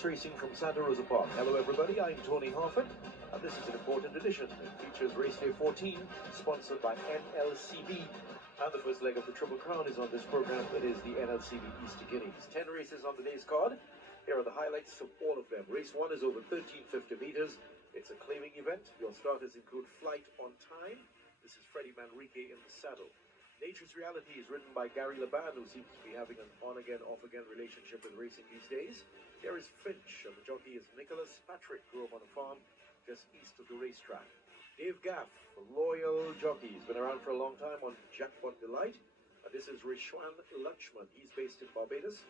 Racing from Santa Rosa Park. Hello everybody, I'm Tony Harford, and this is an important edition. It features Race Day 14, sponsored by NLCB. And the first leg of the Triple Crown is on this program. It is the NLCB Easter Guineas. 10 races on the day's card. Here are the highlights of all of them. Race 1 is over 1350 meters. It's a claiming event. Your starters include Flight on Time. This is Freddie Manrique in the saddle. Nature's Reality is ridden by Gary Laban, who seems to be having an on-again, off-again relationship with racing these days. Here is Finch, and the jockey is Nicholas Patrick, grew up on a farm just east of the racetrack. Dave Gaff, a loyal jockey, he's been around for a long time on Jackpot Delight. And this is Rishwan Lutchman, he's based in Barbados,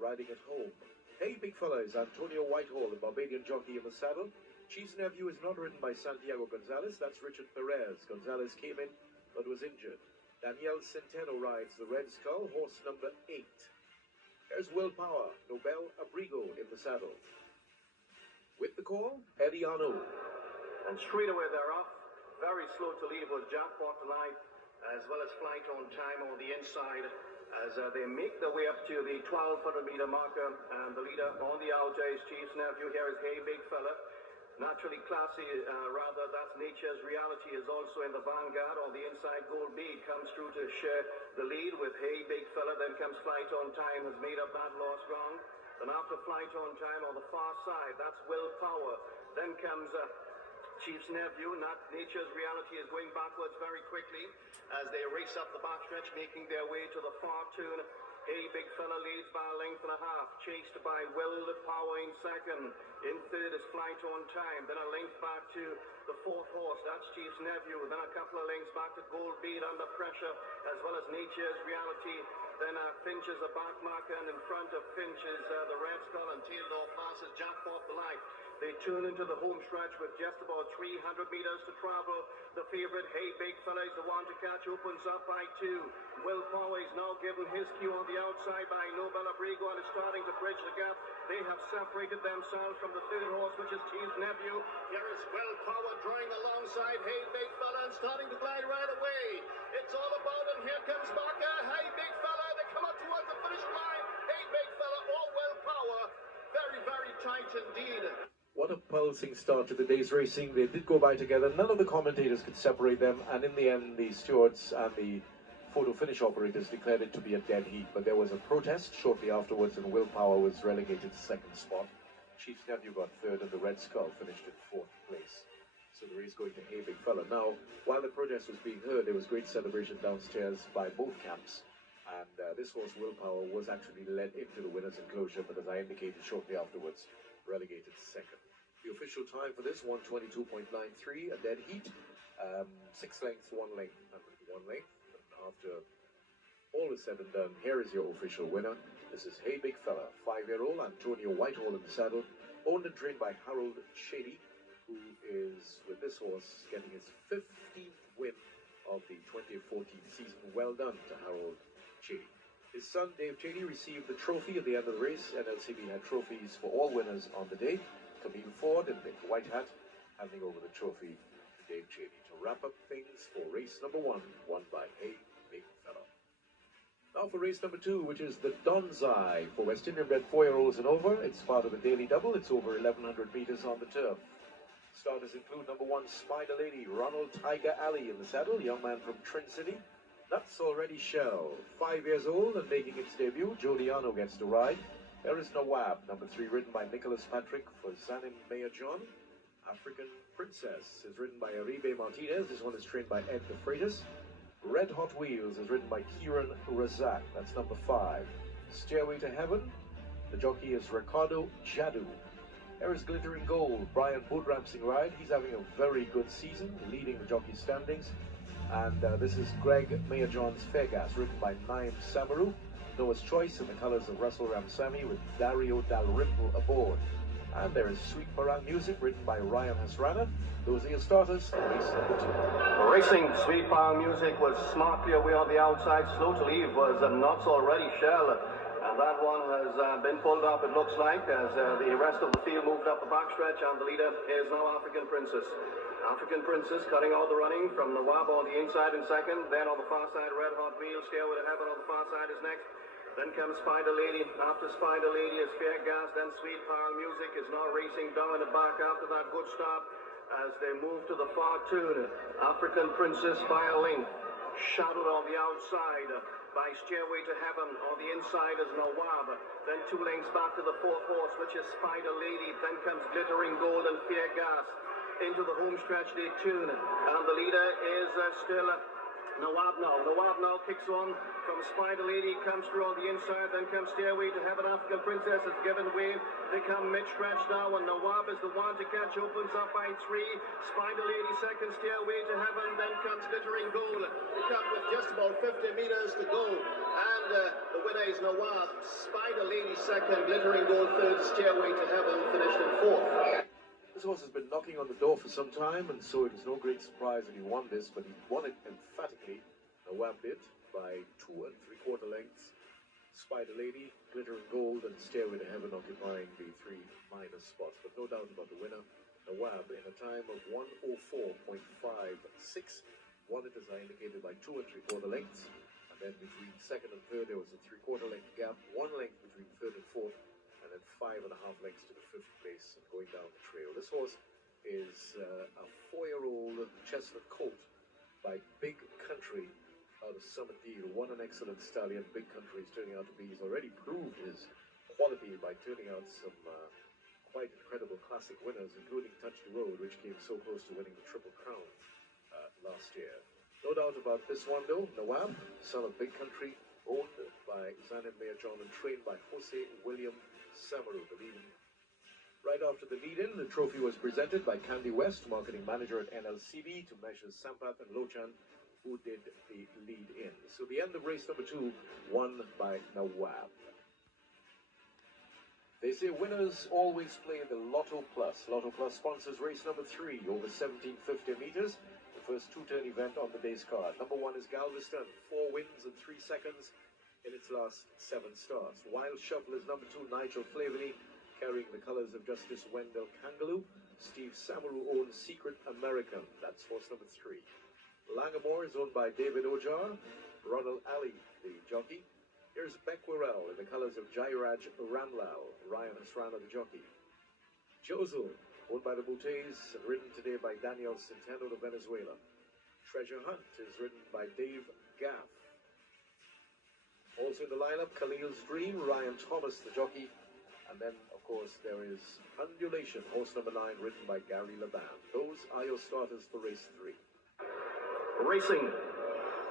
riding at home. Hey Big Fella is Antonio Whitehall, a Barbadian jockey in the saddle. Chief's Nephew is not ridden by Santiago Gonzalez, that's Richard Perez. Gonzalez came in but was injured. Daniel Centeno rides the Red Skull, horse number 8. There's Willpower, Nobel Abrigo in the saddle. With the call, Eddie Arnaud. And straight away they're off. Very slow to leave was Jackpot Delight, as well as Flight on Time on the inside, as they make their way up to the 1200-meter marker. And the leader on the outer is Chief's Nephew. Here is Hey Big Fella. Naturally classy, rather, that's Nature's Reality is also in the vanguard. On the inside, Gold Bead comes through to share the lead with Hey Big Fella. Then comes Flight on Time, has made up that lost ground. Then after Flight on Time on the far side, that's Willpower. Then comes Chief's Nephew. Not Nature's Reality is going backwards very quickly as they race up the backstretch, making their way to the far turn. Hey Big Fella leads by a length and a half, chased by Willpower in second. In third is Flight on Time, then a length back to the fourth horse, that's Chief's Nephew. Then a couple of lengths back to Gold Bead under pressure, as well as Nature's Reality. Then Finch is a back marker, and in front of Finch is the Red Skull, and tailed off passes Jackpot Delight. They turn into the home stretch with just about 300 meters to travel. The favorite, Hey Big Fella, is the one to catch, opens up by 2. Willpower is now given his cue on the outside by Nobel Abrigo and is starting to bridge the gap. They have separated themselves from the third horse, which is Chief's Nephew. Here is Willpower drawing alongside Hey Big Fella and starting to glide right away. It's all about, and here comes Barker. Hey Big Fella, they come up towards the finish line. Hey Big Fella, all Willpower. Very, very tight indeed. What a pulsing start to the day's racing. They did go by together. None of the commentators could separate them, and in the end, the stewards and the photo finish operators declared it to be a dead heat. But there was a protest shortly afterwards, and Willpower was relegated to second spot. Chief's Nephew got third, and the Red Skull finished in fourth place. So the race going to Hey Big Fella. Now, while the protest was being heard, there was great celebration downstairs by both camps. And this horse, Willpower, was actually led into the winner's enclosure, but as I indicated shortly afterwards, relegated second. The official time for this, 122.93, a dead heat. 6 lengths, 1 length, and 1 length. And after all is said and done, here is your official winner. This is Hey Big Fella, 5-year-old Antonio Whitehall in the saddle, owned and trained by Harold Shady, who is, with this horse, getting his 15th win of the 2014 season. Well done to Harold Shady. His son, Dave Chady, received the trophy at the end of the race. NLCB had trophies for all winners on the day. Camille Ford in the white hat, handing over the trophy to Dave Chady to wrap up things for race number 1, won by Hey Big Fella. Now for race number 2, which is the Donzai for West Indian bred 4-year-olds and over. It's part of a daily double. It's over 1,100 meters on the turf. Starters include number 1, Spider Lady, Ronald Tiger Alley in the saddle, young man from Trin City. Nuts Already Shell, 5 years old and making its debut. Giuliano gets to ride. There is Nawab, number 3, ridden by Nicholas Patrick for Zanim Mayor John. African Princess is ridden by Aribe Martinez. This one is trained by Ed the Freitas. Red Hot Wheels is ridden by Kieran Razak. That's number 5. Stairway to Heaven, the jockey is Ricardo Jadu. There is Glittering Gold, Brian Boodramsing ride. He's having a very good season, leading the jockey standings. And this is Greg Mayor John's Fairgas, ridden by Naim Samaru. Noah's Choice in the colors of Russell Ramsamy with Dario Dalrymple aboard. And there is Sweet Parang Music, written by Ryan Hasrana. Those are your starters for race number 2. Racing Sweet Parang Music was smartly away on the outside. Slow to leave was Nuts Already Shell. And that one has been pulled up, it looks like, as the rest of the field moved up the backstretch, and the leader is now African Princess. African Princess cutting out the running from Nawab on the inside in second. Then on the far side, Red Hot Wheels. Stairway to Heaven on the far side is next. Then comes Spider Lady. After Spider Lady is Fair Gas. Then Sweet Pearl Music is now racing down in the back after that good start as they move to the far turn. African Princess by a length. Shadowed on the outside by Stairway to Heaven. On the inside is Nawab. Then 2 lengths back to the fourth horse, which is Spider Lady. Then comes Glittering Gold and Fair Gas. Into the home stretch they tune. And the leader is still Nawab now. Nawab now kicks on from Spider Lady, comes through on the inside, then comes Stairway to Heaven. African Princess has given way. They come mid-stretch now, and Nawab is the one to catch, opens up by 3. Spider Lady second, Stairway to Heaven, then comes Glittering Gold. They come with just about 50 meters to go, and the winner is Nawab. Spider Lady second, Glittering Gold third, Stairway to Heaven finished in 4th. This horse has been knocking on the door for some time, and so it was no great surprise that he won this, but he won it emphatically. Nawab did by 2 3/4 lengths. Spider Lady, Glittering Gold, and Stairway to Heaven occupying the 3 minor spots, but no doubt about the winner. Nawab, in a time of 1:04.56, won it, as I indicated, by 2 3/4 lengths, and then between second and third there was a 3/4 length gap, 1 length between third and fourth, and then 5.5 lengths to the 5th place and going down the trail. This horse is a 4-year-old chestnut colt by Big Country out of Summit Deal. Won an excellent stallion. Big Country is turning out to be, he's already proved his quality by turning out some quite incredible classic winners, including Touch the Road, which came so close to winning the Triple Crown last year. No doubt about this one though. Nawab, son of Big Country, owned by Zanin Mayor John and trained by Jose William Samaru, the lead-in. Right after the lead-in, the trophy was presented by Candy West, marketing manager at NLCB, to measures Sampath and Lochan, who did the lead-in. So the end of race number 2, won by Nawab. They say winners always play the Lotto Plus. Lotto Plus sponsors race number 3, over 1750 meters, the first 2-turn event on the day's card. Number 1 is Galveston, 4 wins and 3 seconds in its last 7 starts. Wild Shuffle is number 2, Nigel Flavely, carrying the colors of Justice Wendell Kangaloo. Steve Samaru owns Secret American, that's horse number 3. Langamore is owned by David Ojar, Ronald Ali, the jockey. Here's Becquerel in the colors of Jairaj Ramlal, Ryan Hasrana, the jockey. Josel, owned by the Mutes and ridden today by Daniel Centeno of Venezuela. Treasure Hunt is ridden by Dave Gaff. Also in the lineup, Khalil's Dream, Ryan Thomas, the jockey. And then, of course, there is Undulation, horse number 9, ridden by Gary Laban. Those are your starters for race 3. Racing.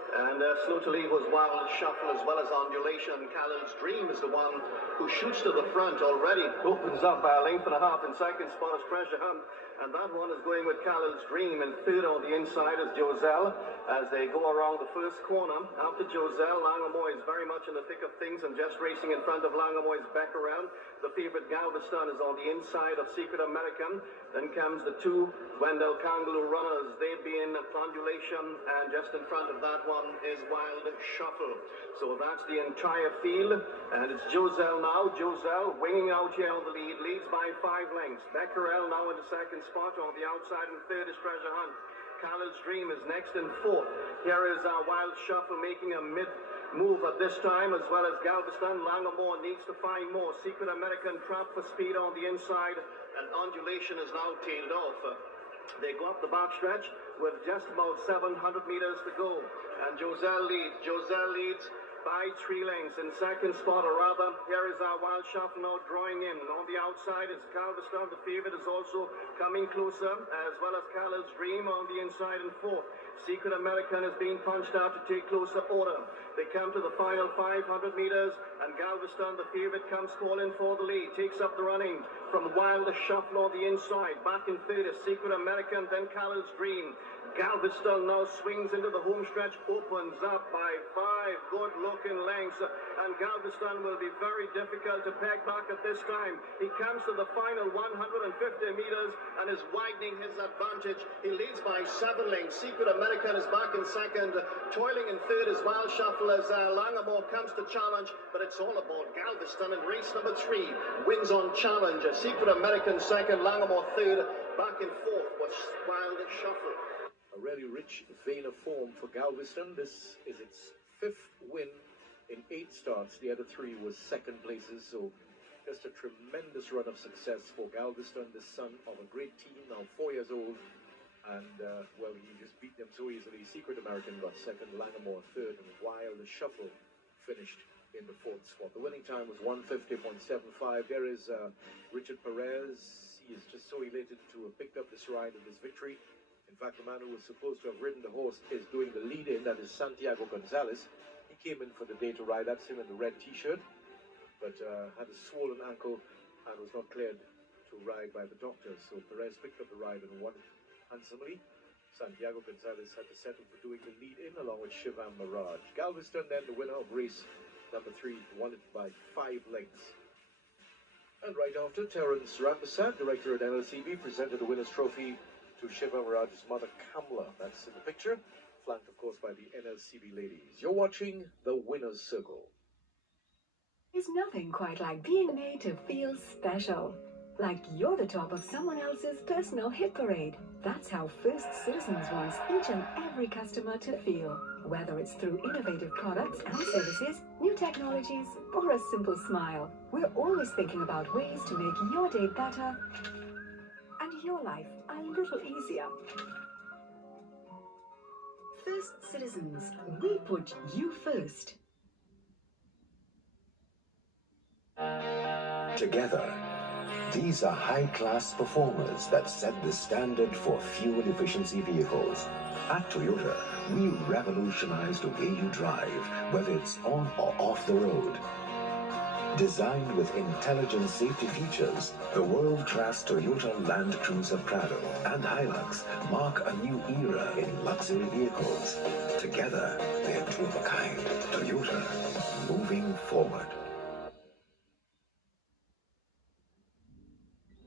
And slow to lead was Wild Shuffle as well as Undulation. Khalil's Dream is the one who shoots to the front already. Opens up by a length and a half. In second spot is Treasure Hunt. And that one is going with Khalil's Dream. And third on the inside is Joselle as they go around the first corner. After Joselle, Langamore is very much in the thick of things and just racing in front of Langamore is Becquerel. The favorite Galveston is on the inside of Secret American. Then comes the 2 Wendell Kangaloo runners. They've been Undulation, and just in front of that one is Wild Shuffle. So that's the entire field, and it's Joselle now. Joselle winging out here on the lead, leads by 5 lengths. Becquerel now in the second spot. On the outside and third is Treasure Hunt. Khalil's Dream is next in 4th. Here is Wild Shuffle making a mid-move at this time, as well as Galveston. Langamore needs to find more. Secret American trapped for speed on the inside, and Undulation is now tailed off. They go up the backstretch with just about 700 meters to go, and Joselle leads. Joselle leads by 3 lengths. In second spot, or rather, here is our Wild Shuffle now drawing in. On the outside is Galveston. The favorite is also coming closer, as well as Khalil's Dream on the inside in 4th. Secret American is being punched out to take closer order. They come to the final 500 meters, and Galveston, the favorite, comes calling for the lead. Takes up the running from Wild Shuffle on the inside. Back in third is Secret American, then Khalil's Dream. Galveston now swings into the home stretch, opens up by 5 good-looking lengths, and Galveston will be very difficult to peg back at this time. He comes to the final 150 meters and is widening his advantage. He leads by 7 lengths. Secret American is back in second. Toiling in third is Wild Shuffle as Langamore comes to challenge, but it's all about Galveston in race number 3. Wins on challenge. Secret American second, Langamore third. Back in 4th was Wild Shuffle. A really rich vein of form for Galveston. This is its 5th win in 8 starts. The other 3 was second places, so just a tremendous run of success for Galveston, the son of a great team, now 4 years old. And, well, he just beat them so easily. Secret American got second, Langamore third, and while the Shuffle finished in the 4th spot. The winning time was 150.75. There is Richard Perez. He is just so elated to have picked up this ride and this victory. In fact, the man who was supposed to have ridden the horse is doing the lead-in. That is Santiago Gonzalez. He came in for the day to ride. That's him in the red T-shirt, but had a swollen ankle and was not cleared to ride by the doctor. So Perez picked up the ride and won handsomely. Santiago Gonzalez had to settle for doing the lead-in along with Shivam Mirage. Galveston, then the winner of race number 3, won it by 5 lengths. And right after, Terence Rampersad, director at NLCB, presented the winner's trophy to Shivam Mirage's mother, Kamla. That's in the picture, flanked, of course, by the NLCB ladies. You're watching the Winner's Circle. There's nothing quite like being made to feel special. Like you're the top of someone else's personal hit parade. That's how First Citizens wants each and every customer to feel. Whether it's through innovative products and services, new technologies, or a simple smile, we're always thinking about ways to make your day better and your life a little easier. First Citizens, we put you first. Together, these are high-class performers that set the standard for fuel efficiency vehicles. At Toyota, we revolutionize the way you drive, whether it's on or off the road. Designed with intelligent safety features, the world-class Toyota Land Cruiser Prado and Hilux mark a new era in luxury vehicles. Together, they're two of a kind. Toyota, moving forward.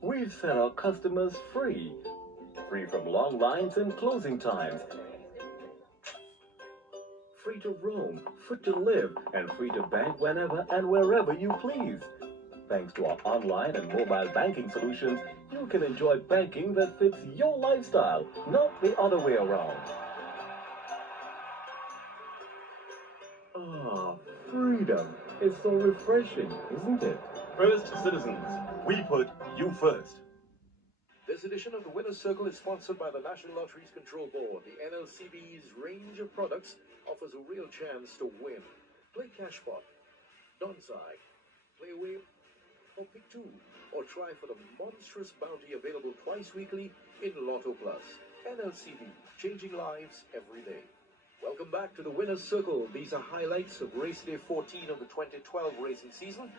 We've set our customers free. Free from long lines and closing times. Free to roam, free to live, and free to bank whenever and wherever you please. Thanks to our online and mobile banking solutions, you can enjoy banking that fits your lifestyle, not the other way around. Ah, freedom. It's so refreshing, isn't it? First Citizens, we put you first. This edition of the Winner's Circle is sponsored by the National Lotteries Control Board. The NLCB's range of products offers a real chance to win. Play Cashpot, Donsai, Play Away, or Pick 2, or try for the monstrous bounty available twice weekly in Lotto Plus. NLCB, changing lives every day. Welcome back to the Winner's Circle. These are highlights of race day 14 of the 2012 racing season.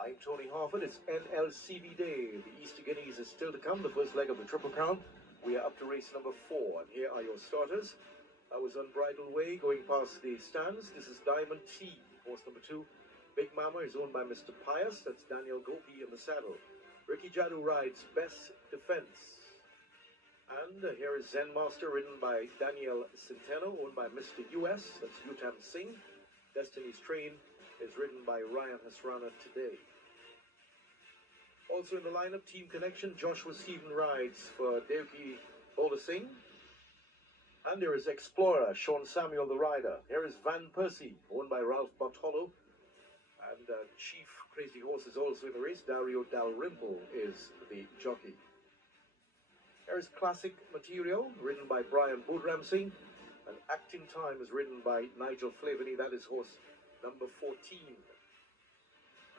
I'm Tony Harford. It's NLCB Day. The Easter Guineas is still to come, the first leg of the Triple Crown. We are up to race number 4, and here are your starters. That was Unbridled Way going past the stands. This is Diamond T, horse number 2. Big Mama is owned by Mr. Pius. That's Daniel Gopi in the saddle. Ricky Jadu rides Best Defense. And here is Zen Master, ridden by Daniel Centeno, owned by Mr. US. That's Utam Singh. Destiny's Train is ridden by Ryan Hasrana today. Also in the lineup, Team Connection, Joshua Stephen rides for Devki Bola Singh. And there is Explorer, Sean Samuel the rider. Here is Van Persie, owned by Ralph Bartolo. And Chief Crazy Horse is also in the race. Dario Dalrymple is the jockey. There is Classic Material, ridden by Brian Budram Singh. And Acting Time is ridden by Nigel Flaveny. That is horse number 14.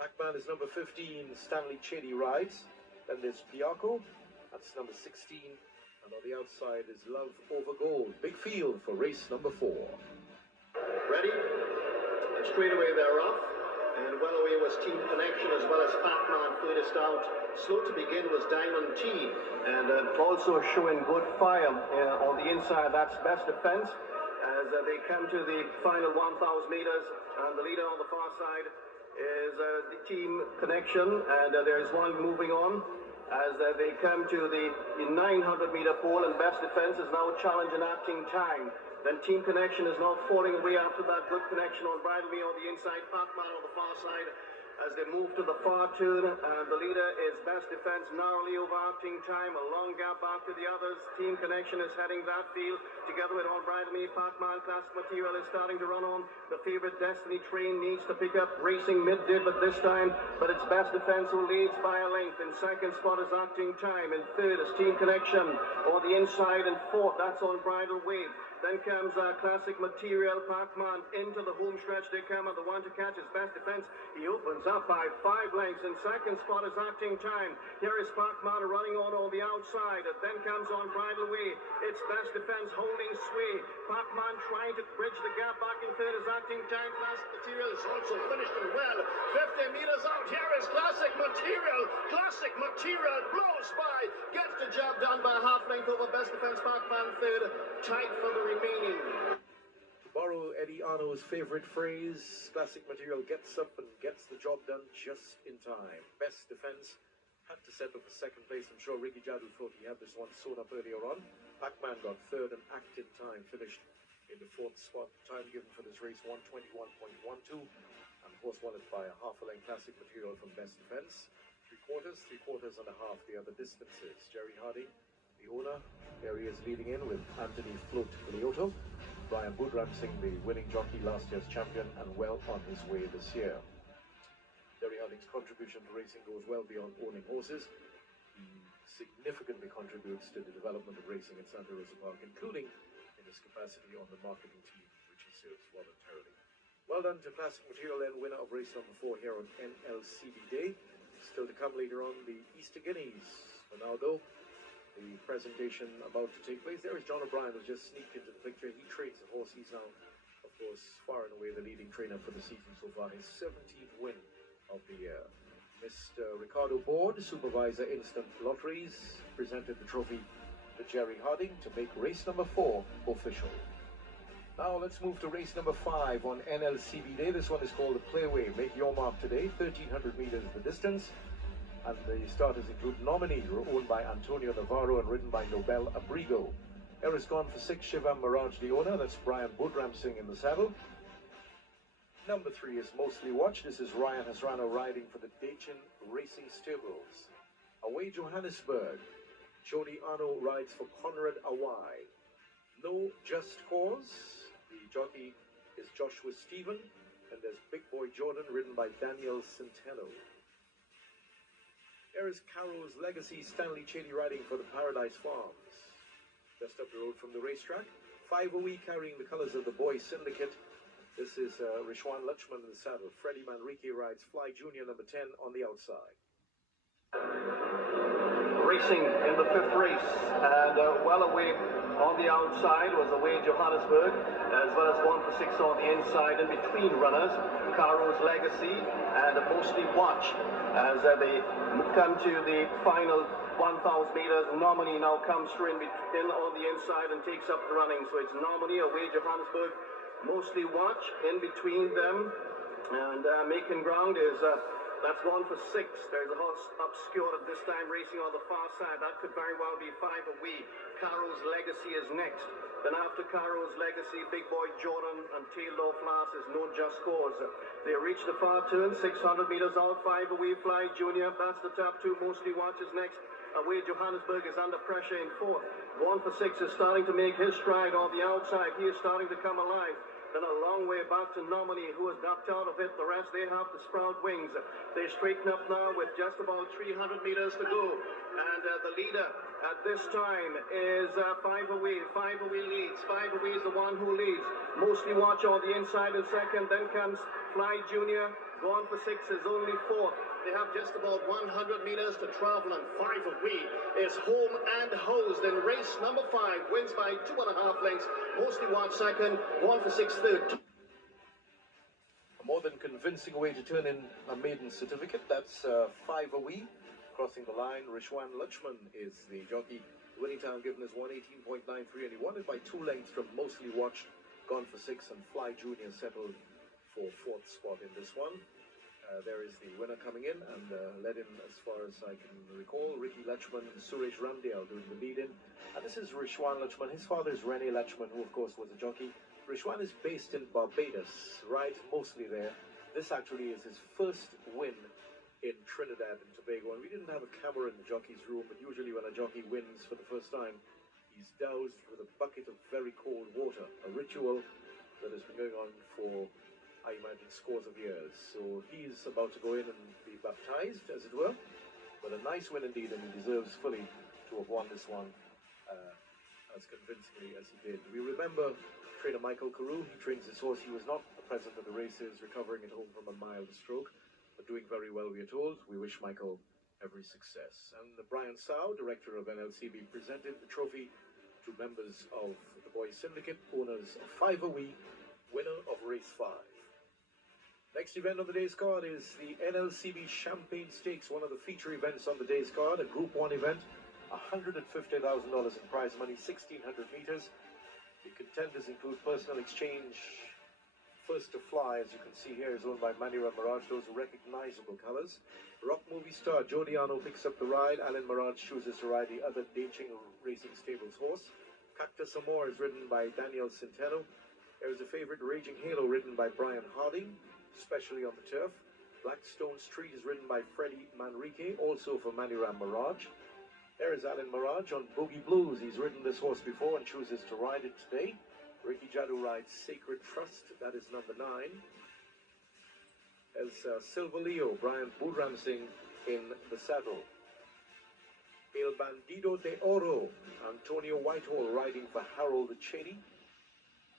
Pac-Man is number 15, Stanley Chady rides. Then there's Piaco, that's number 16. And on the outside is Love Over Gold. Big field for race number 4. Ready? And straight away they're off. And well away was Team Connection as well as Pac-Man furthest out. Slow to begin was Diamond T. And also showing good fire on the inside. That's Best Defense. As they come to the final 1,000 meters, and the leader on the far side is the Team Connection, and there is one moving on as they come to the 900-meter pole, and Best Defense is now challenging Acting Time. Then Team Connection is now falling away after that. Good connection on Bridle Me on the inside, Pac-Man on the far side, as they move to the far turn, and the leader is Best Defense, narrowly over Acting Time, a long gap back to the others. Team Connection is heading that field, together with All Bridle Me. Pac-Man Classic Material is starting to run on. The favorite Destiny Train needs to pick up Racing mid-dip at this time, but it's Best Defense who leads by a length. In second spot is Acting Time. In third is Team Connection on the inside, and fourth, that's On Bridle Wave. Then comes Classic Material. Pac-Man into the home stretch. They come, and the one to catch is Best Defense. He opens up by 5 lengths. In second spot is Acting Time. Here is Pac-Man running on the outside. Then comes On Bridle Way. It's Best Defense holding sway. Pac-Man trying to bridge the gap. Back in third is Acting Time. Classic Material is also finished him well. 50 meters out. Here is Classic Material. Classic Material blows by. Gets the job done by half length over Best Defense. Pac-Man third. Tight for the remaining. To borrow Eddie Arno's favorite phrase, Classic Material gets up and gets the job done just in time. Best Defense had to settle for second place. I'm sure Ricky Jaddu thought he had this one sewn up earlier on. Pac-Man got third and Acting Time finished in the fourth spot. Time given for this race, 121.12. And of course won it by a half a length. Classic Material from Best Defense. Three quarters and a half the other distances. Jerry Harding, the owner, there he is leading in with Anthony Float Lioto. Brian Boodramsing, the winning jockey, last year's champion, and well on his way this year. Jerry Harding's contribution to racing goes well beyond owning horses. He significantly contributes to the development of racing in Santa Rosa Park, including in his capacity on the marketing team, which he serves voluntarily. Well done to Classic Material, then winner of race number 4 here on NLCB Day. Still to come later on, the Easter Guineas. For now, though, the presentation about to take place. There is John O'Brien, who's just sneaked into the picture. He trains the horse. He's now, of course, far and away the leading trainer for the season so far. His 17th win of the year. Mr. Ricardo Board, supervisor Instant Lotteries, presented the trophy to Jerry Harding to make race number 4 official. Now let's move to race number 5 on NLCB Day. This one is called the Playway. Make your mark today. 1,300 meters the distance. And the starters include Nominee, owned by Antonio Navarro and ridden by Nobel Abrigo. Here is gone for 6, Shivam Mirage, the owner. That's Brian Boodramsing in the saddle. Number 3 is Mostly Watched. This is Ryan Hasrano riding for the Dachin Racing Stables. Away Johannesburg. Jody Arno rides for Conrad Awai. No Just Cause. The jockey is Joshua Stephen. And there's Big Boy Jordan, ridden by Daniel Centeno. There is Carol's Legacy, Stanley Chady riding for the Paradise Farms. Just up the road from the racetrack. 5 Away carrying the colors of the Boy Syndicate. This is Rishwan Lachman in the saddle. Freddie Manrique rides Fly Junior number 10 on the outside. Racing in the 5th race, and well away on the outside was Away Johannesburg, as well as 1 for 6 on the inside. In between runners, Caro's Legacy and Mostly Watched. As they come to the final 1,000 meters, Nominee now comes through in on the inside and takes up the running. So it's Nominee, Away Johannesburg, Mostly Watched in between them, and making ground is that's 1 for 6. There's a horse obscured at this time, racing on the far side. That could very well be 5 Away. Caro's Legacy is next. Then after Caro's Legacy, Big Boy Jordan and Tailed Off Last is No Just Cause. They reach the far turn, 600 meters out. 5 Away, Fly Junior. That's the top 2. Mostly Watches next. Away Johannesburg is under pressure in 4th. 1 for 6 is starting to make his stride on the outside. He is starting to come alive. Then a long way back to Nominee, who has knocked out of it. The rest, they have to sprout wings. They straighten up now with just about 300 meters to go. And the leader at this time is 5 Away. 5 Away leads. 5 Away is the one who leads. Mostly Watch on the inside in second. Then comes Fly Junior. Gone for 6 is only 4th. They have just about 100 meters to travel, and 5 Away is home and hosed in race number 5. Wins by 2.5 lengths. Mostly Watch second, 1 for 6 third. A more than convincing way to turn in a maiden certificate. That's 5 Away. Crossing the line, Rishwan Lachman is the jockey. The winning time given is 118.93, and he won it by 2 lengths from Mostly Watched. Gone for 6, and Fly Junior settled for 4th spot in this one. There is the winner coming in, and led in, as far as I can recall, Ricky Lachman and Suresh Ramdale doing the lead-in. And this is Rishwan Lachman. His father is Rene Lachman, who of course was a jockey. Rishwan is based in Barbados, right mostly there. This actually is his first win in Trinidad and Tobago, and we didn't have a camera in the jockey's room, but usually when a jockey wins for the first time, he's doused with a bucket of very cold water, a ritual that has been going on for, I imagine, scores of years. So he's about to go in and be baptized, as it were, but a nice win indeed, and he deserves fully to have won this one as convincingly as he did. We remember trainer Michael Carew. He trains his horse. He was not present at the races, recovering at home from a mild stroke, but doing very well, we are told. We wish Michael every success. And Brian Sow, director of NLCB, presented the trophy to members of the Boys Syndicate, owners of Five a Wee, winner of race 5. Next event on the day's card is the NLCB Champagne Stakes, one of the feature events on the day's card, a Group 1 event, $150,000 in prize money, 1,600 meters. The contenders include Personal Exchange, First to Fly, as you can see here, is owned by Maniram Mirage, those recognizable colors. Rock Movie Star, Jodiano picks up the ride. Alan Mirage chooses to ride the other Daching Racing Stable's horse. Cactus Amor is ridden by Daniel Centeno. There is a favorite, Raging Halo, ridden by Brian Harding, especially on the turf. Blackstone Street is ridden by Freddie Manrique, also for Maniram Mirage. There is Alan Mirage on Boogie Blues. He's ridden this horse before and chooses to ride it today. Ricky Jadu rides Sacred Trust, that is number 9. There's Silver Leo, Brian Budramsingh in the saddle. El Bandido de Oro, Antonio Whitehall riding for Harold Chady.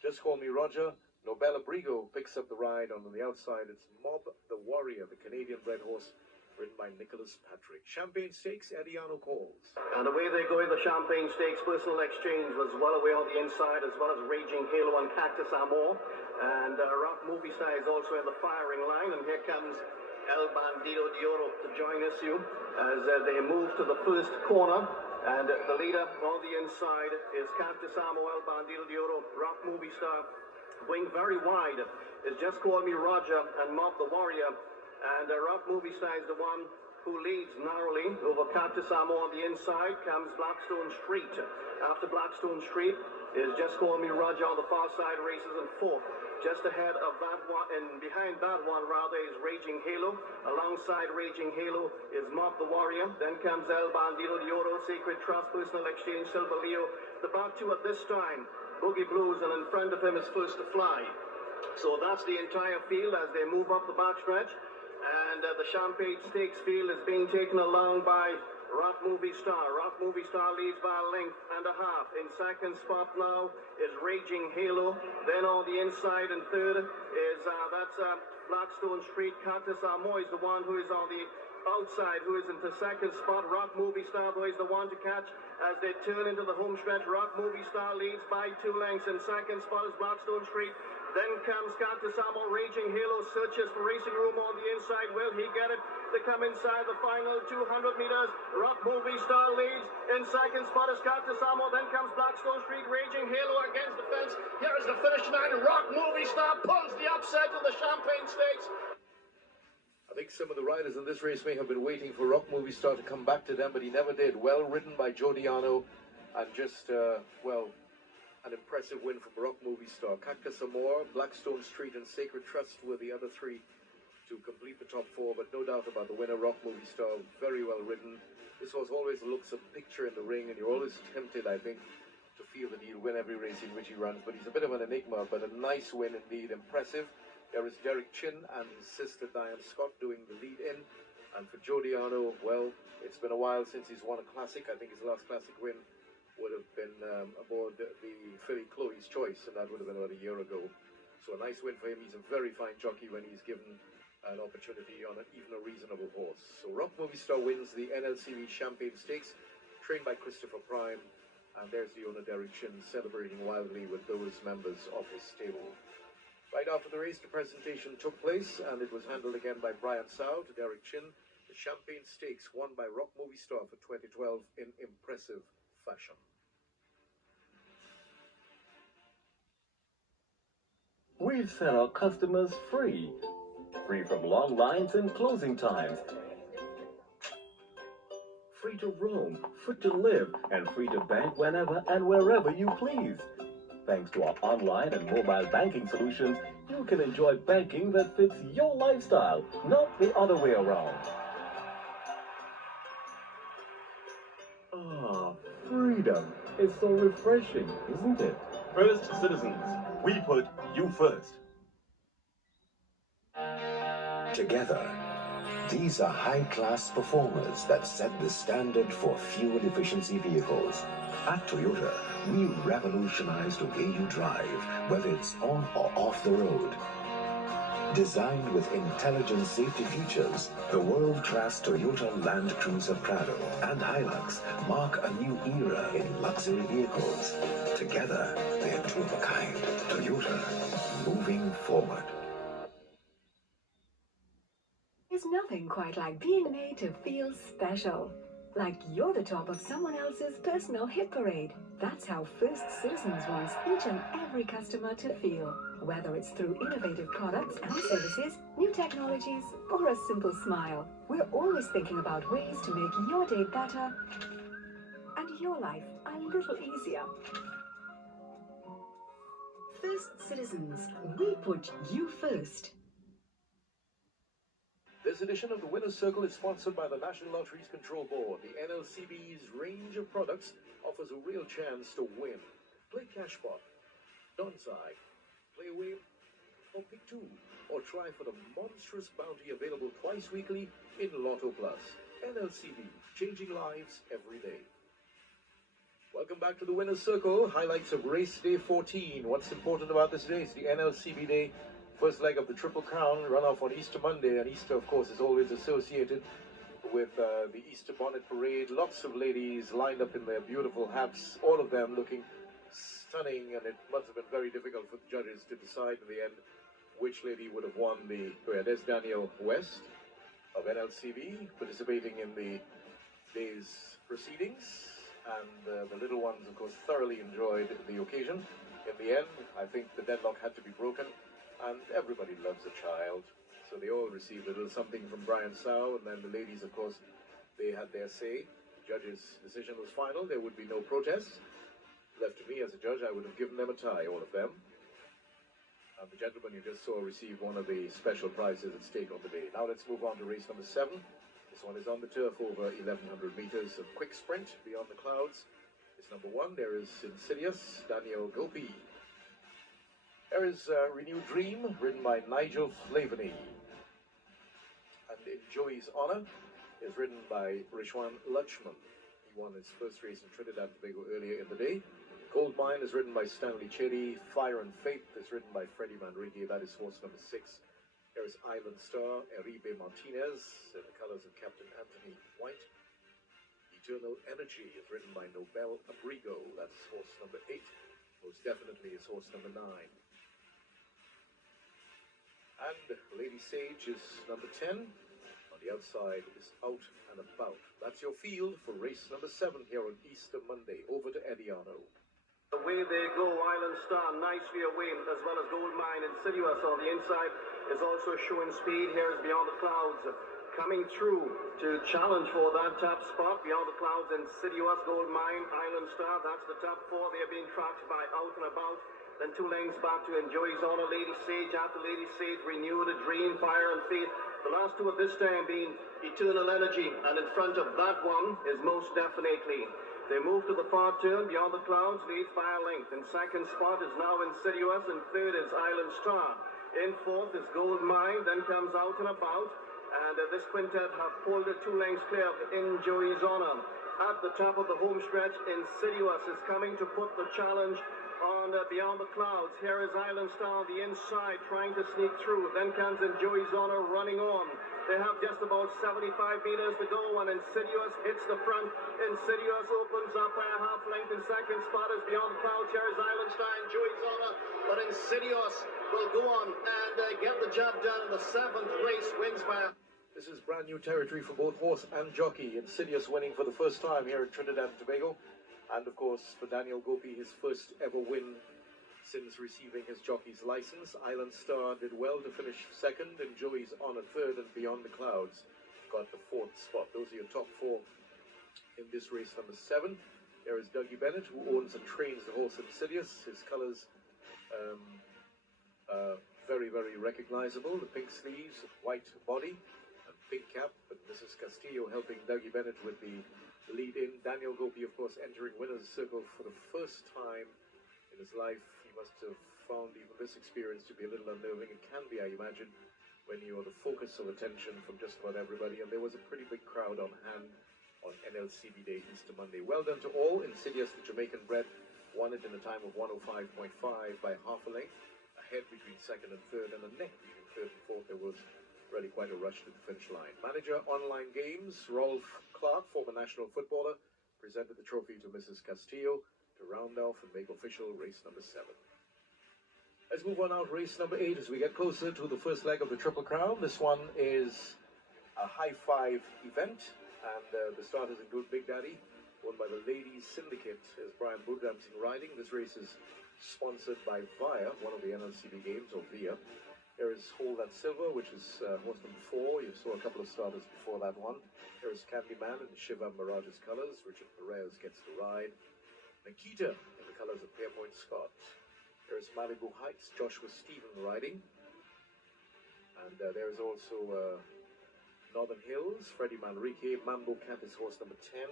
Just Call Me Roger, Nobel Abrigo picks up the ride. On the outside, it's Mob the Warrior, the Canadian-bred horse, ridden by Nicholas Patrick. Champagne Stakes, Ediano calls. And away they go in the Champagne Stakes. Personal Exchange was well away on the inside, as well as Raging Halo and Cactus Amor. And Rock Movie Star is also in the firing line. And here comes El Bandido de Oro to join us, as they move to the first corner. And the leader on the inside is Cactus Amor, El Bandido de Oro. Rock Movie Star wing very wide is Just Call Me Roger and Mob the Warrior. And Rock Movie Star is the one who leads narrowly over Cactus Amor. On the inside comes Blackstone Street. After Blackstone Street is Just Call Me Roger. On the far side races in 4th. Just ahead of that one, and behind that one rather, is Raging Halo. Alongside Raging Halo is Mob the Warrior. Then comes El Bandido de Oro, Sacred Trust, Personal Exchange, Silver Leo. The back two at this time, Boogie Blues, and in front of him is First to Fly. So that's the entire field as they move up the backstretch. And the Champagne Stakes field is being taken along by Rock Movie Star. Rock Movie Star leads by a length and a half. In second spot now is Raging Halo. Then on the inside in third is Blackstone Street. Cactus Amor is the one who is on the outside, who is into second spot. Rock Movie Star though is the one to catch as they turn into the home stretch. Rock Movie Star leads by 2 lengths. In second spot is Blackstone Street. Then comes Cactus Amor. Raging Halo searches for racing room on the inside. Will he get it? They come inside the final 200 meters. Rock Movie Star leads. In second spot is Cactus Amor. Then comes Blackstone Street. Raging Halo against the fence. Here is the finish line. Rock Movie Star pulls the upset of the Champagne Stakes. I think some of the riders in this race may have been waiting for Rock Movie Star to come back to them, but he never did. Well ridden by Jodiano, and just, an impressive win from Rock Movie Star. Cactus Amor, Blackstone Street, and Sacred Trust were the other 3 to complete the top 4, but no doubt about the winner, Rock Movie Star. Very well ridden. This horse always looks a picture in the ring, and you're always tempted, I think, to feel that he'll win every race in which he runs, but he's a bit of an enigma, but a nice win indeed, impressive. There is Derek Chin and his sister Diane Scott doing the lead-in, and for Jodiano, well, it's been a while since he's won a classic. I think his last classic win would have been aboard the filly Chloe's Choice, and that would have been about a year ago. So a nice win for him. He's a very fine jockey when he's given an opportunity on even a reasonable horse. So Rock Movie Star wins the NLCB Champagne Stakes, trained by Christopher Prime, and there's the owner Derek Chin celebrating wildly with those members of his stable. Right after the race, the presentation took place, and it was handled again by Brian Sow to Derek Chin. The Champagne Stakes won by Rock Movie Star for 2012 in impressive fashion. We've set our customers free from long lines and closing times, free to roam, free to live, and free to bank whenever and wherever you please. Thanks to our online and mobile banking solutions, you can enjoy banking that fits your lifestyle, not the other way around. Ah, freedom. It's so refreshing, isn't it? First citizens, we put you first. Together, these are high-class performers that set the standard for fuel efficiency vehicles. At Toyota, we revolutionize the way you drive, whether it's on or off the road. Designed with intelligent safety features, the world-class Toyota Land Cruiser Prado and Hilux mark a new era in luxury vehicles. Together, they're two of a kind. Toyota, moving forward. There's nothing quite like being made to feel special. Like you're the top of someone else's personal hit parade. That's how First Citizens wants each and every customer to feel. Whether it's through innovative products and services, new technologies, or a simple smile, we're always thinking about ways to make your day better and your life a little easier. First Citizens, we put you first. This edition of the Winner's Circle is sponsored by the National Lotteries Control Board. The NLCB's range of products offers a real chance to win. Play Cashpot, Donsai, Play Away, or Pick 2, or try for the monstrous bounty available twice weekly in Lotto Plus. NLCB, changing lives every day. Welcome back to the Winner's Circle. Highlights of race day 14. What's important about this race? The NLCB day. First leg of the Triple Crown, run off on Easter Monday, and Easter, of course, is always associated with the Easter Bonnet Parade. Lots of ladies lined up in their beautiful hats, all of them looking stunning, and it must have been very difficult for the judges to decide in the end which lady would have won the... There's Daniel West of NLCB participating in the day's proceedings, and the little ones, of course, thoroughly enjoyed the occasion. In the end, I think the deadlock had to be broken. And everybody loves a child, so they all received a little something from Brian Sow, and then the ladies, of course, they had their say. The judge's decision was final. There would be no protests. Left to me as a judge, I would have given them a tie, all of them. And the gentleman you just saw received one of the special prizes at stake on the day. Now let's move on to race number 7. This one is on the turf over 1,100 meters of quick sprint beyond the clouds. It's number 1. There is Insidious, Daniel Gopi. There is Renewed Dream, ridden by Nigel Flaveny. And In Joey's Honor is ridden by Rishwan Lutchman. He won his first race in Trinidad and Tobago earlier in the day. Gold Mine is ridden by Stanley Cherry. Fire and Faith is ridden by Freddie Manrique. That is horse number 6. There is Island Star, Eribe Martinez, in the colors of Captain Anthony White. Eternal Energy is ridden by Nobel Abrigo. That's horse number 8. Most definitely is horse number 9. And Lady Sage is number 10. On the outside is Out and About. That's your field for race number 7 here on Easter Monday. Over to Ediano. Away they go, Island Star nicely away, as well as Gold Mine. Insidious on the inside is also showing speed. Here is Beyond the Clouds coming through to challenge for that top spot. Beyond the Clouds, Insidious, Gold Mine, Island Star. That's the top 4. They are being tracked by Out and About. Then 2 lanes back to Enjoy's Honor, Lady Sage. After Lady Sage, Renewed Dream, Fire and Faith. The last 2 of this time being Eternal Energy. And in front of that one is Most Definitely. They move to the far turn. Beyond the Clouds leads by a length. In second spot is now Insidious. And third is Island Star. In fourth is Gold Mine. Then comes Out and About. And this quintet have pulled 2 lengths clear of Enjoy's Honor. At the top of the home stretch, Insidious is coming to put the challenge on Beyond the Clouds. Here is Island Star on the inside trying to sneak through. Then comes Enjoy's Honor running on. They have just about 75 meters to go when Insidious hits the front. Insidious opens up by a half length. In second spot is Beyond the Clouds. Here is Island Star, Enjoy's Honor. But Insidious will go on and get the job done in the 7th race. Wins by a... This is brand new territory for both horse and jockey. Insidious winning for the first time here in Trinidad and Tobago. And of course, for Daniel Gopi, his first ever win since receiving his jockey's license. Island Star did well to finish 2nd, and Joey's Honor 3rd, and Beyond the Clouds got the 4th spot. Those are your top 4 in this race number 7. There is Dougie Bennett, who owns and trains the horse Insidious. His colors Very, very recognizable. The pink sleeves, white body, and pink cap. But Mrs. Castillo helping Dougie Bennett with the lead in. Daniel Gopi, of course, entering winner's circle for the first time in his life. He must have found even this experience to be a little unnerving. It can be, I imagine, when you're the focus of attention from just about everybody. And there was a pretty big crowd on hand on NLCB Day, Easter Monday. Well done to all. Insidious, the Jamaican bred, won it in a time of 105.5 by half a length. Ahead between second and third, and a neck between third and fourth. There was really quite a rush to the finish line. Manager, Online Games, Rolf Clark, former national footballer, presented the trophy to Mrs. Castillo to round off and make official race number 7. Let's move on out race number 8 as we get closer to the first leg of the Triple Crown. This one is a high five event, and the starters include Big Daddy, won by the Ladies Syndicate, as Brian Budramsing riding. This race is sponsored by VIA, one of the NLCB games, or VIA. Here is Hold That Silver, which is horse number 4. You saw a couple of starters before that one. Here is Candyman in Shiva Mirage's colors. Richard Perez gets to ride. Nikita in the colors of Pierpoint Scott. Here is Malibu Heights, Joshua Stephen riding. And there is also Northern Hills, Freddie Manrique. Mambo Cat is horse number 10.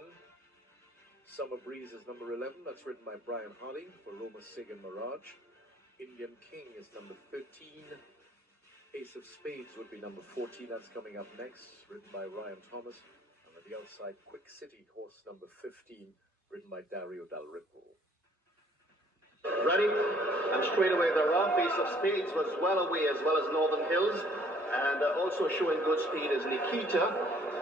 Summer Breeze is number 11. That's written by Brian Harding for Roma Sig and Mirage. Indian King is number 13. Ace of Spades would be number 14. That's coming up next, written by Ryan Thomas. And at the outside, Quick City, horse number 15, written by Dario Dal Ripo. Ready, and straight away they're off. Ace of Spades was well away, as well as Northern Hills. And also showing good speed is Nikita,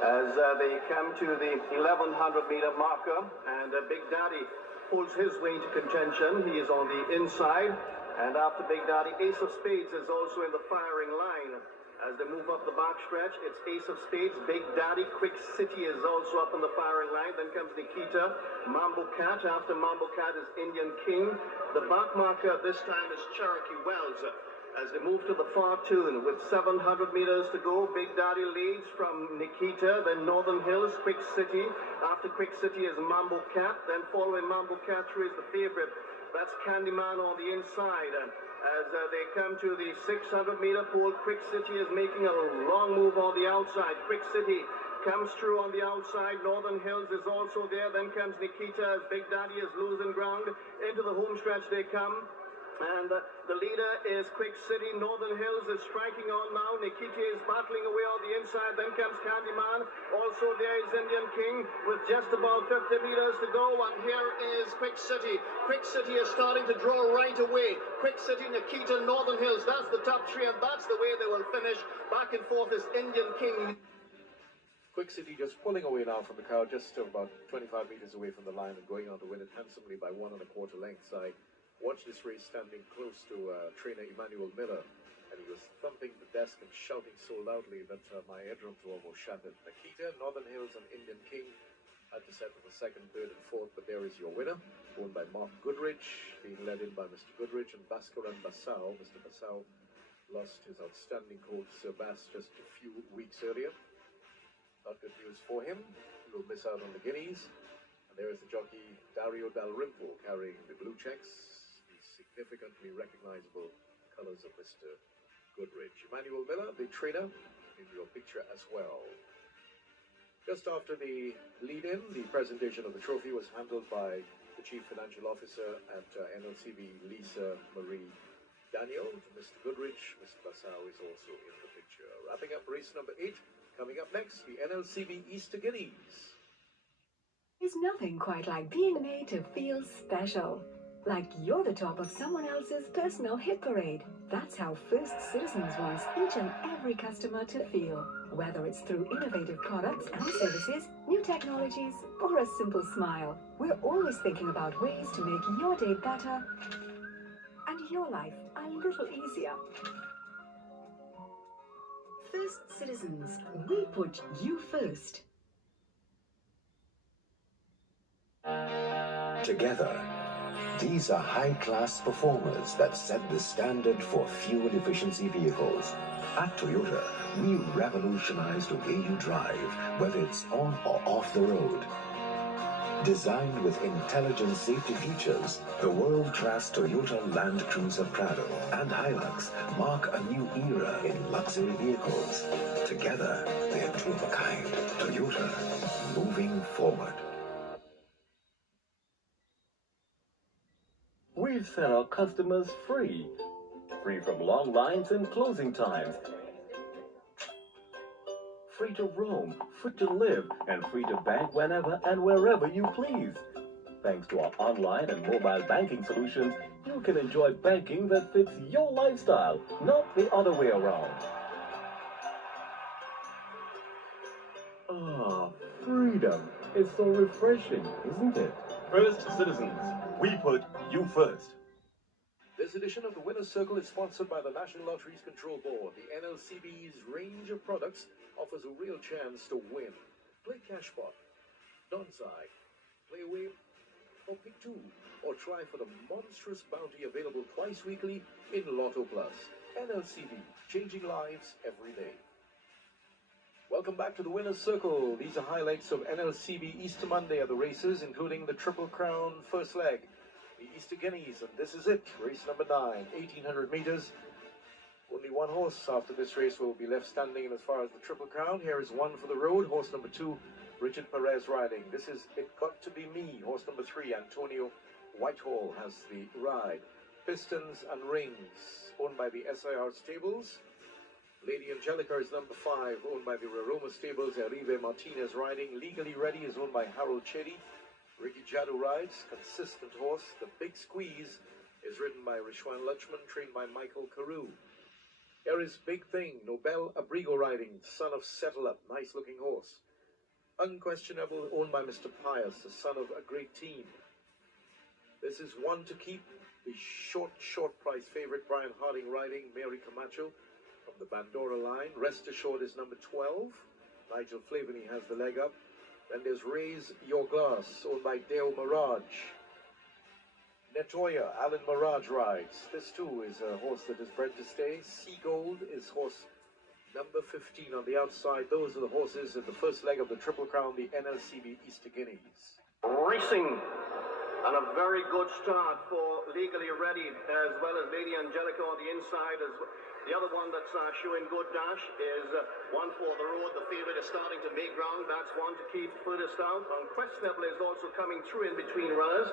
as they come to the 1100-meter marker. And Big Daddy pulls his way into contention. He is on the inside. And after Big Daddy, Ace of Spades is also in the firing line. As they move up the backstretch, it's Ace of Spades, Big Daddy, Quick City is also up in the firing line. Then comes Nikita, Mambo Cat. After Mambo Cat is Indian King. The back marker this time is Cherokee Wells. As they move to the far tune with 700 meters to go, Big Daddy leads from Nikita, then Northern Hills, Quick City. After Quick City is Mambo Cat, then following Mambo Cat through is the favorite. That's Candyman on the inside. As they come to the 600-meter pole, Quick City is making a long move on the outside. Quick City comes through on the outside. Northern Hills is also there. Then comes Nikita as Big Daddy is losing ground. Into the home stretch they come. And the leader is Quick City. Northern Hills is striking on now. Nikita is battling away on the inside. Then comes Candyman. Also there is Indian King with just about 50 meters to go. And here is Quick City. Quick City is starting to draw right away. Quick City, Nikita, Northern Hills. That's the top three, and that's the way they will finish. Back and forth is Indian King. Quick City just pulling away now from the crowd, just about 25 meters away from the line and going on to win it handsomely by 1 1/4 lengths. I watched this race standing close to trainer Emmanuel Miller, and he was thumping the desk and shouting so loudly that my eardrums were almost shattered. Nikita, Northern Hills, and Indian King had to settle for second, third, and fourth, but there is your winner, won by Mark Goodrich, being led in by Mr. Goodrich, and Bhaskaran Basau. Mr. Basau lost his outstanding colt, Sir Bass, just a few weeks earlier. Not good news for him. He will miss out on the Guineas. And there is the jockey Dario Dal Ripo carrying the blue checks, significantly recognizable colors of Mr. Goodrich. Emmanuel Miller, the trainer, in your picture as well. Just after the lead-in, the presentation of the trophy was handled by the Chief Financial Officer at NLCB, Lisa Marie Daniel. To Mr. Goodrich, Mr. Basau is also in the picture. Wrapping up race number 8, coming up next, the NLCB Easter Guineas. There's nothing quite like being made to feel special. Like you're the top of someone else's personal hit parade. That's how First Citizens wants each and every customer to feel. Whether it's through innovative products and services, new technologies, or a simple smile. We're always thinking about ways to make your day better and your life a little easier. First Citizens, we put you first. Together, these are high-class performers that set the standard for fuel-efficiency vehicles. At Toyota, we revolutionize the way you drive, whether it's on or off the road. Designed with intelligent safety features, the world-class Toyota Land Cruiser Prado and Hilux mark a new era in luxury vehicles. Together, they're two of a kind. Toyota, moving forward. We've set our customers free. Free from long lines and closing times. Free to roam, free to live, and free to bank whenever and wherever you please. Thanks to our online and mobile banking solutions, you can enjoy banking that fits your lifestyle, not the other way around. Ah, freedom is so refreshing, isn't it? First citizens, we put you first. This edition of the Winner's Circle is sponsored by the National Lotteries Control Board. The NLCB's range of products offers a real chance to win. Play Cashpot, Donside, Play Away, or Pick 2, or try for the monstrous bounty available twice weekly in Lotto Plus. NLCB, changing lives every day. Welcome back to the Winner's Circle. These are highlights of NLCB Easter Monday at the races, including the Triple Crown first leg, the Easter Guineas, and this is it, race number 9, 1800 meters. Only one horse after this race will be left standing in as far as the Triple Crown. Here is one for the road, horse number 2, Richard Perez riding. This is It Got to Be Me, horse number 3, Antonio Whitehall has the ride. Pistons and Rings, owned by the SIR Stables. Lady Angelica is number 5, owned by the Raroma Stables. Arrive Martinez riding. Legally Ready is owned by Harold Chedi. Ricky Jadu rides, consistent horse. The Big Squeeze is ridden by Rishwan Lachman, trained by Michael Carew. Here is Big Thing, Nobel Abrigo riding, son of Settle Up, nice looking horse. Unquestionable, owned by Mr. Pius, the son of a great team. This is One to Keep, the short price favorite, Brian Harding riding, Mary Camacho from the Bandora line. Rest Assured is number 12. Nigel Flaveny has the leg up. Then there's Raise Your Glass, owned by Dale Mirage. Netoya, Alan Mirage rides. This too is a horse that is bred to stay. Sea Gold is horse number 15 on the outside. Those are the horses in the first leg of the Triple Crown, the NLCB Easter Guineas. Racing, and a very good start for Legally Ready, as well as Lady Angelica on the inside. The other one that's showing good dash is One for the Road. The favorite is starting to make ground. That's One to Keep furthest out. Unquestionably is also coming through in between runners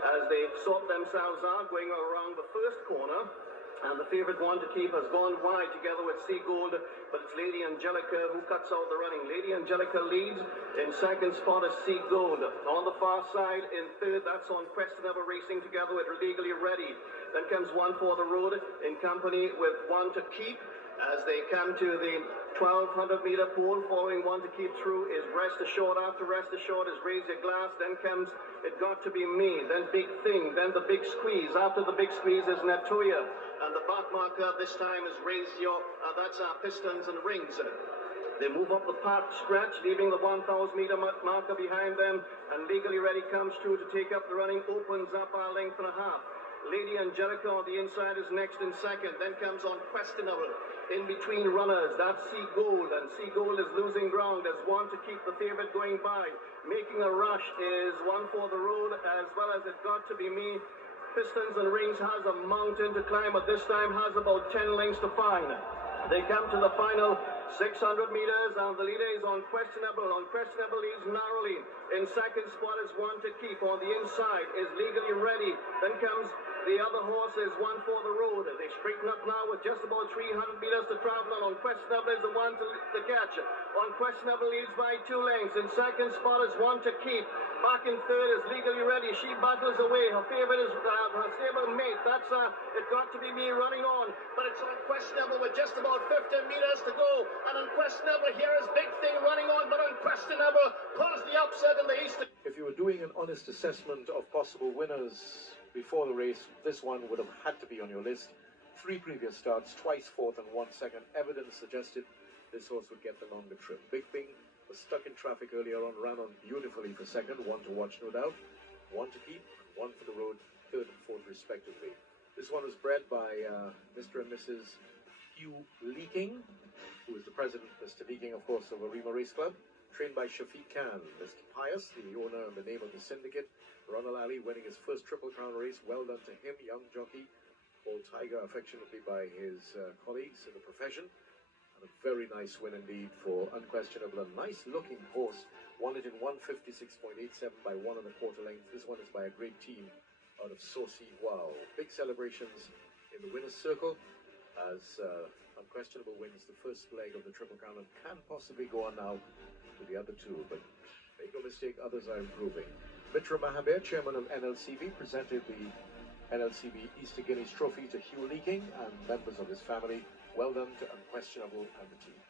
as they sort themselves out, going around the first corner. And the favorite One to Keep has gone wide together with Sea Gold, but it's Lady Angelica who cuts out the running. Lady Angelica leads. In second spot is Sea Gold. On the far side in third, that's Unquestionable racing together with Legally Ready. Then comes One for the Road in company with One to Keep. As they come to the 1200 meter pole, following One to Keep through is Rest Assured. After Rest Assured is Raise Your Glass. Then comes It Got to Be Me. Then Big Thing. Then the Big Squeeze. After the Big Squeeze is Netoya. And the back marker this time is Raise Your, that's Pistons and Rings. They move up the park stretch, leaving the 1000 meter marker behind them. And Legally Ready comes through to take up the running, opens up a length and a half. Lady Angelica on the inside is next in second. Then comes Unquestionable. In between runners, that's Sea Gold, and Sea Gold is losing ground. There's One to Keep, the favorite, going by. Making a rush is One for the Road, as well as It Got to Be Me. Pistons and Rings has a mountain to climb, but this time has about 10 lengths to find. They come to the final 600 meters, and the leader is Unquestionable. Unquestionable leads narrowly. In second spot is One to Keep. On the inside is Legally Ready. Then comes the other horse is One for the Road. They straighten up now with just about 300 meters to travel, and Unquestionable is the one to catch. Unquestionable leads by 2 lengths. In second spot is One to Keep. Back in third is Legally Ready. She battles away. Her favorite is her stable mate. That's It Got to Be Me running on. But it's Unquestionable with just about 15 meters to go. And Unquestionable here is Big Thing running on. But Unquestionable pulls the upset in the East. If you were doing an honest assessment of possible winners before the race, this one would have had to be on your list. 3 previous starts, twice fourth and 1 second. Evidence suggested this horse would get the longer trip. Big Thing was stuck in traffic earlier on, ran on beautifully for second. One to watch, no doubt. One to keep, one for the road, third and fourth respectively. This one was bred by Mr. and Mrs. Hugh Leaking, who is the president, Mr. Leaking, of course, of Arima Race Club. trained by Shafiq Khan. Mr. Pius, the owner and the name of the syndicate. Ronald Ali winning his first Triple Crown race. Well done to him, young jockey, called Tiger affectionately by his colleagues in the profession. And a very nice win indeed for Unquestionable. A nice looking horse. Won it in 156.87 by 1 1/4 lengths. This one is by a great team out of Saucy Wow. Big celebrations in the winner's circle as Unquestionable wins the first leg of the Triple Crown and can possibly go on now to the other two. But make no mistake, others are improving. Mitra Mahabir, chairman of NLCB, presented the NLCB Easter Guineas Trophy to Hugh Leaking and members of his family. Well done to Unquestionable and the team.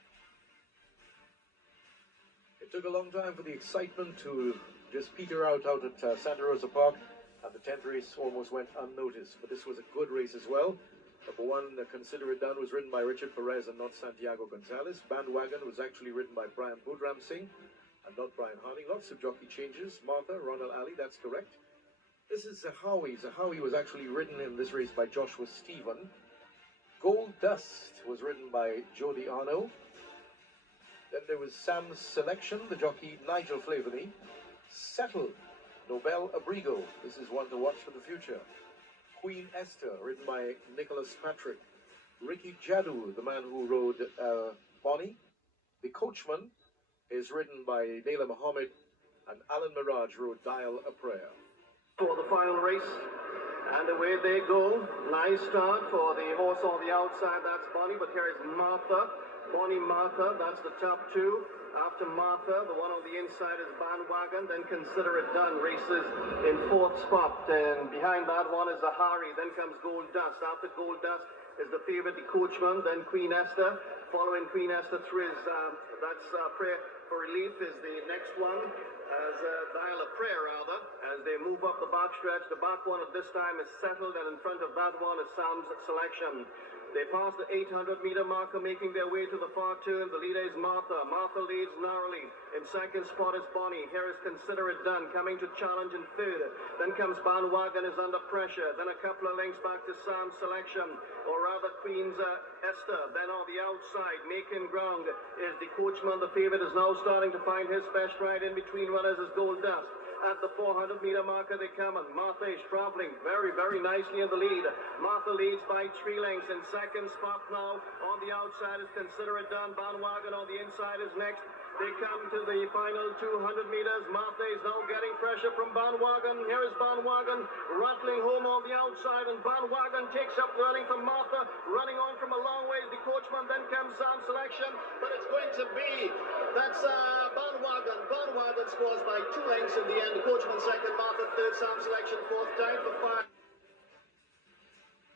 It took a long time for the excitement to just peter out at Santa Rosa Park, and the 10th race almost went unnoticed. But this was a good race as well. Number 1, Consider It Done, was ridden by Richard Perez and not Santiago Gonzalez. Bandwagon was actually ridden by Brian Budram Singh and not Brian Harding. Lots of jockey changes. Martha, Ronald Ali, that's correct. This is Zahawi. Zahawi was actually ridden in this race by Joshua Stephen. Gold Dust was ridden by Jody Arno. Then there was Sam's Selection, the jockey Nigel Flaveny. Settle, Nobel Abrigo. This is one to watch for the future. Queen Esther, ridden by Nicholas Patrick. Ricky Jadu, the man who rode Bonnie. The Coachman is ridden by Naila Muhammad, and Alan Mirage rode Dial a Prayer. For the final race, and away they go. Nice start for the horse on the outside, that's Bonnie, but here is Martha. Bonnie Martha, that's the top two. After Martha, the one on the inside is Bandwagon, then Consider It Done, races in 4th spot, and behind that one is Zahari, then comes Gold Dust. After Gold Dust is the favorite, the Coachman, then Queen Esther. Following Queen Esther through is, Prayer for Relief is the next one, as Dial a Prayer rather, as they move up the back stretch. The back one at this time is Settled, and in front of that one is Sam's Selection. They pass the 800-meter marker, making their way to the far turn. The leader is Martha. Martha leads narrowly. In 2nd spot is Bonnie. Here is Consider It Done, coming to challenge in 3rd. Then comes Bandwagon, is under pressure. Then a couple of lengths back to Sam's Selection, or rather Queen's Esther. Then on the outside, making ground, is the Coachman. The favorite is now starting to find his best ride. In between runners is Gold Dust. At the 400-meter marker they come, and Martha is traveling very, very nicely in the lead. Martha leads by 3 lengths. In 2nd spot now, on the outside is Consider It Done. Bandwagon on the inside is next. They come to the final 200 meters. Martha is now getting pressure from Bandwagon. Here is Bandwagon rattling home on the outside, and Bandwagon takes up running from Martha. Running on from a long ways, the Coachman, then comes Sam's Selection. But it's going to be, that's Bandwagon. Bandwagon scores by 2 lengths in the end. The Coachman 2nd, Martha 3rd, Sam's Selection 4th, time for 5.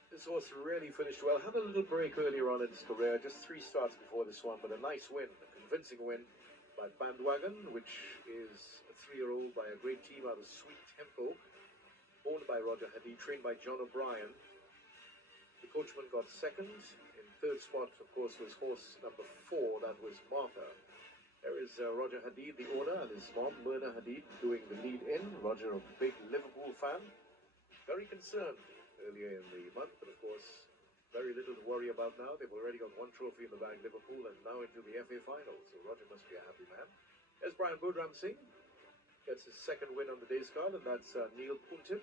This horse really finished well. Had a little break earlier on in his career, just 3 starts before this one, but a nice win, a convincing win by Bandwagon, which is a 3-year-old by a great team out of Sweet Tempo, owned by Roger Hadid, trained by John O'Brien. The Coachman got 2nd. In 3rd spot, of course, was horse number 4, that was Martha. There is Roger Hadid, the owner, and his mom, Myrna Hadid, doing the lead-in. Roger, a big Liverpool fan, very concerned earlier in the month, but of course, very little to worry about now. They've already got 1 trophy in the bag, Liverpool, and now into the FA final. So Roger must be a happy man. There's Brian Budram Singh. Gets his 2nd win on the day's card, and that's Neil Puntip,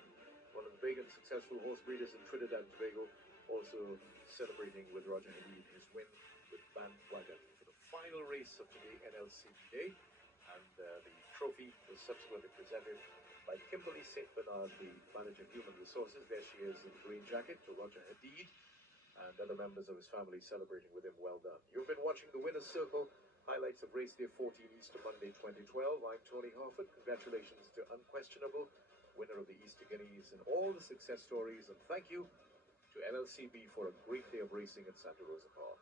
one of the big and successful horse breeders in Trinidad and Tobago, also celebrating with Roger Hadid his win with Bandwagon for the final race of the NLCB day. And the trophy was subsequently presented by Kimberly St. Bernard, the manager of human resources. There she is in the green jacket, to Roger Hadid and other members of his family celebrating with him. Well done. You've been watching the Winner's Circle, highlights of Race Day 14 Easter Monday 2012. I'm Tony Harford. Congratulations to Unquestionable, winner of the Easter Guineas, and all the success stories. And thank you to NLCB for a great day of racing at Santa Rosa Park.